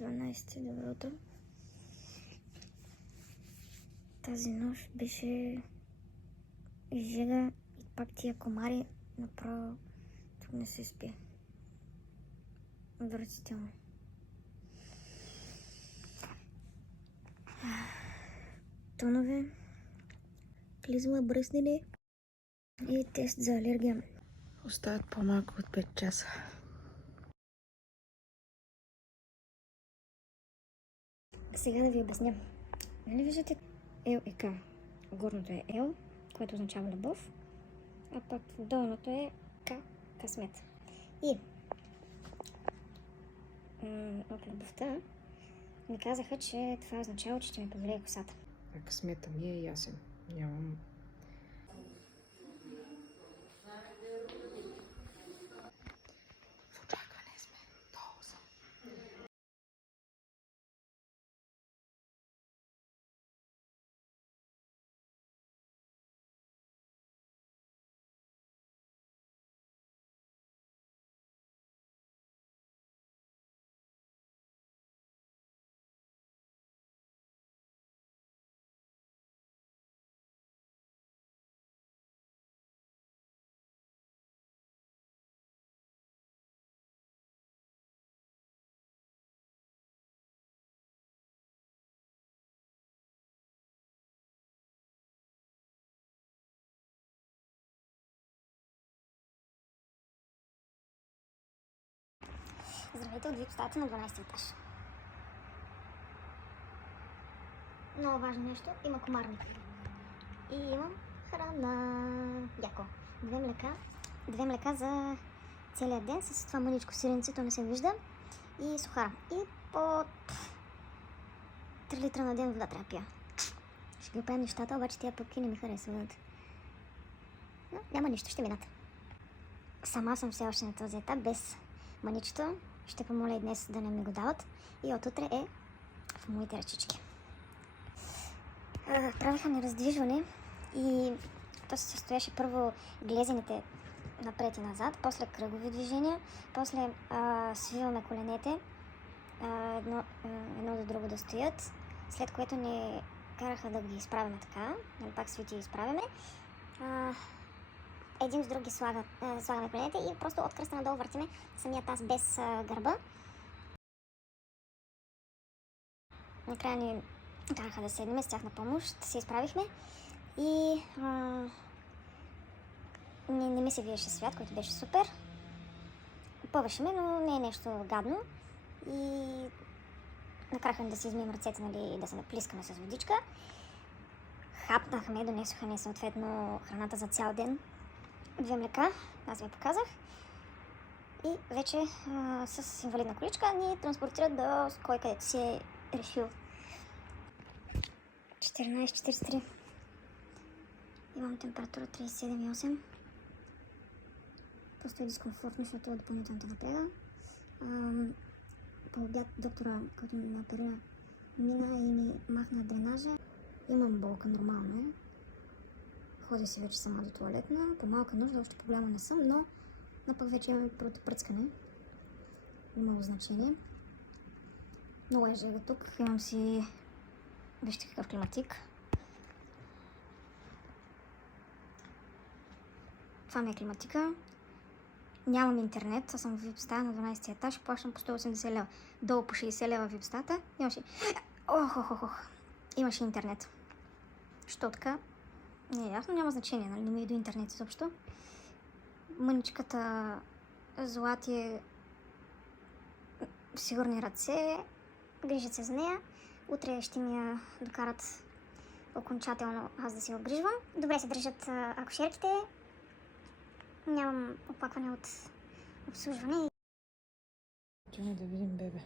12 добро утро. Тази нощ беше изжига и пак тия комари направо тук не се спи. Отвратително. Тонове, клизма, бръснене и тест за алергия. Остават по-малко от 5 часа. Сега да ви обясня. Нали виждате Ел и К? Горното е Ел, което означава любов, а пък долното е К, късмет. И от любовта ми казаха, че това означава, че ще ми повлияе косата. А късмета ми е ясен. Нямам... В очакване сме. Долу съм. Здравейте от VIP-стаята на 12 етаж. Много важно нещо, има комарник. И имам храна. Яко. Две млека за целият ден с това мъничко сиренце, то не се вижда. И сухара. И по 3 литра на ден вода трябва да пия. Ще ги опеем нещата, обаче тия пъпки не ми харесват. Но няма нищо, ще минат. Сама съм все още на този етап, без мъничето. Ще помоля и днес да не ми го дават. И от утре е в моите ръчички. Правиха ни раздвижване и то се състояше първо глезените напред и назад, после кръгови движения, после свиваме коленете едно до друго да стоят, след което ни караха да ги изправяме така, пак свити и изправяме. Един с друг ги слагаме коленете и просто от кръста надолу въртиме самия таз без гърба. Накрая ни караха да седнем с тях на помощ, се изправихме и не ми се виеше свят, който беше супер. Повеше ме, но не е нещо гадно. И накараха ни да си измием ръцете, нали, и да се наплискаме с водичка. Хапнахме, донесоха ни съответно храната за цял ден. 2 млека, аз ви показах. И вече с инвалидна количка ни транспортират до кой където си е решил. 14,43. Имам температура 37,8. Просто е дискомфортно, защото е допълнителната напрега. По обяд доктора, който ме оперира, мина и ми махна дренажа. Имам болка, нормално е. Ходя си вече сама до туалетна. По малка нужда, още по-голямо не съм, но пък вече имаме протопръцкане. Имало значение. Много е жега тук. Имам си... Вижте какъв климатик. Това ми е климатика. Нямам интернет, аз съм в VIP-стая на 12 етаж, плащам по 180 лева. Долу по 60 лева в VIP-стата. Имаше интернет. Що така? Не, ясно, няма значение, нали? Не ми идва интернет изобщо. Мъничката Злати е в сигурни ръце. Грижат се за нея. Утре ще ми я докарат окончателно аз да си обгрижвам. Добре се държат акушерките. Нямам оплакване от обслужване. Чакай да видим бебе.